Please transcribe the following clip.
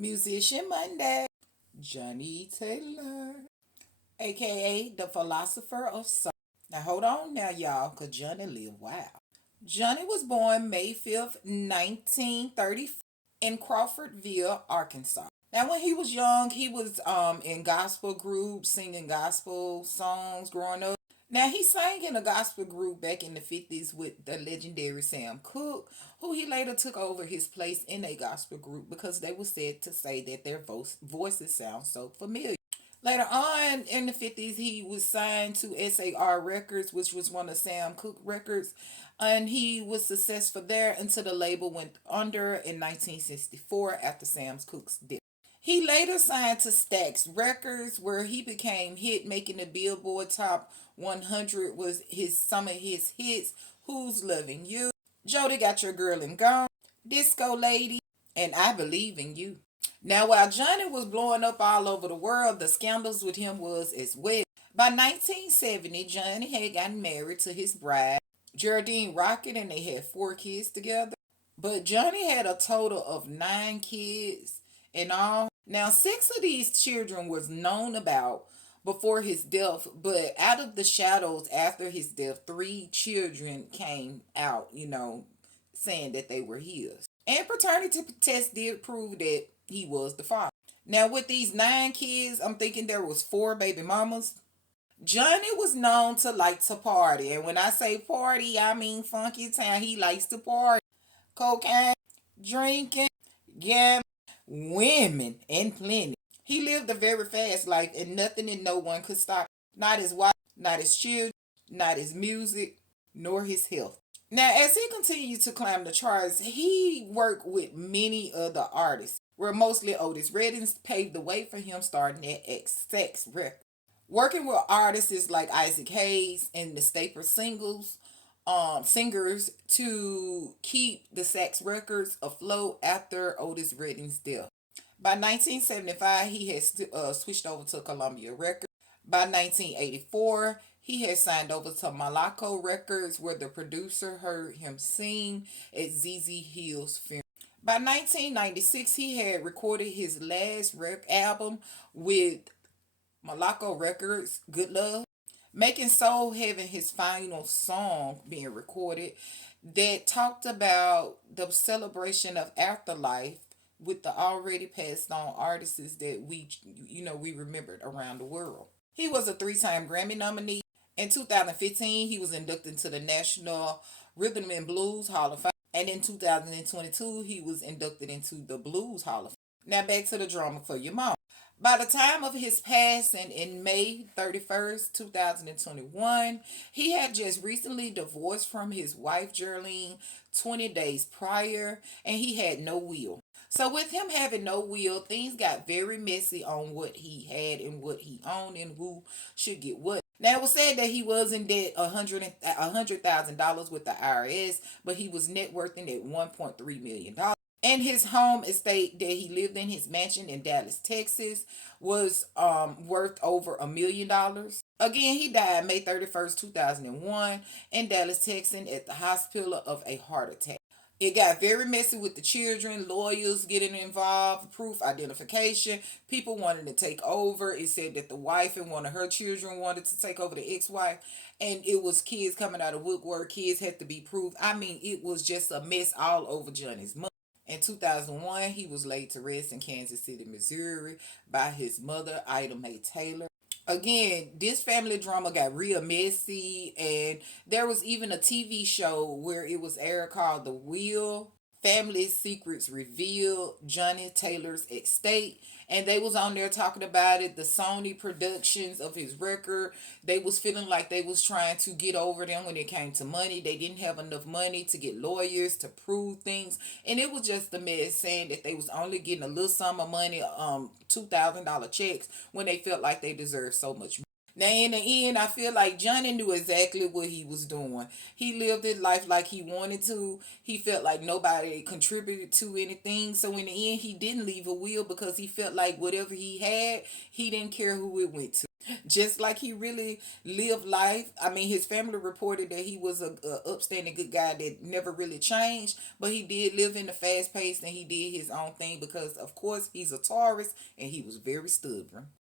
Musician Monday, Johnnie Taylor, aka the philosopher of soul. Now hold on now, y'all, because Johnnie lived wild. Johnnie was born May 5th, 1934 in Crawfordville, Arkansas. Now when he was young, he was in gospel groups, singing gospel songs growing up. Now he sang in a gospel group back in the 50s with the legendary Sam Cooke, who he later took over his place in a gospel group because they were said to say that their voices sound so familiar. Later on in the 50s, he was signed to SAR Records, which was one of Sam Cooke records, and he was successful there until the label went under in 1964 after Sam Cooke's death. He later signed to Stax Records, where he became hit, making the Billboard Top 100 was some of his hits. Who's Loving You? Jody Got Your Girl and Gone, Disco Lady, and I Believe in You. Now, while Johnnie was blowing up all over the world, the scandals with him was as well. By 1970, Johnnie had gotten married to his bride, Geraldine Rocket, and they had 4 kids together. But Johnnie had a total of 9 kids in all. Now, 6 of these children was known about before his death, but out of the shadows after his death, 3 children came out, saying that they were his. And paternity tests did prove that he was the father. Now, with these 9 kids, I'm thinking there was 4 baby mamas. Johnnie was known to like to party, and when I say party, I mean funky town. He likes to party, cocaine, drinking, gambling, women, and plenty. He lived a very fast life, and nothing and no one could stop him. Not his wife, not his children, not his music, nor his health. Now, as he continued to climb the charts, he worked with many other artists, where mostly Otis Redding paved the way for him starting at XX Records. Working with artists like Isaac Hayes and the Staple singers to keep the Sax Records afloat after Otis Redding's death. By 1975, he had switched over to Columbia Records. By 1984, he had signed over to Malaco Records, where the producer heard him sing at ZZ Hill's funeral. By 1996, he had recorded his last rap album with Malaco Records, Good Love, making Soul Heaven his final song being recorded that talked about the celebration of afterlife with the already passed on artists that we remembered around the world. He was a 3-time Grammy nominee. In 2015, he was inducted into the National Rhythm and Blues Hall of Fame. And in 2022, he was inducted into the Blues Hall of Fame. Now back to the drama for your mom. By the time of his passing in May 31st, 2021, he had just recently divorced from his wife Geraldine 20 days prior, and he had no will. So with him having no will, things got very messy on what he had and what he owned and who should get what. Now it was said that he was in debt $100,000 with the IRS, but he was net worthing at $1.3 million. And his home estate that he lived in, his mansion in Dallas, Texas, was worth over $1 million. Again, he died May 31st, 2001, in Dallas, Texas, at the hospital of a heart attack. It got very messy with the children, lawyers getting involved, proof identification, people wanting to take over. It said that the wife and one of her children wanted to take over the ex-wife, and it was kids coming out of woodwork. Kids had to be proved. I mean, it was just a mess all over Johnny's mother. In 2001, he was laid to rest in Kansas City, Missouri by his mother, Ida Mae Taylor. Again, this family drama got real messy, and there was even a TV show where it was aired called The Wheel. Family Secrets Revealed, Johnnie Taylor's estate, and they was on there talking about it. The Sony productions of his record, they was feeling like they was trying to get over them when it came to money. They didn't have enough money to get lawyers to prove things, and it was just a mess, saying that they was only getting a little sum of money, $2,000 checks, when they felt like they deserved so much. Now, in the end, I feel like Johnny knew exactly what he was doing. He lived his life like he wanted to. He felt like nobody contributed to anything. So, in the end, he didn't leave a will because he felt like whatever he had, he didn't care who it went to. Just like he really lived life. I mean, his family reported that he was a upstanding good guy that never really changed, but he did live in the fast pace and he did his own thing because, of course, he's a Taurus and he was very stubborn.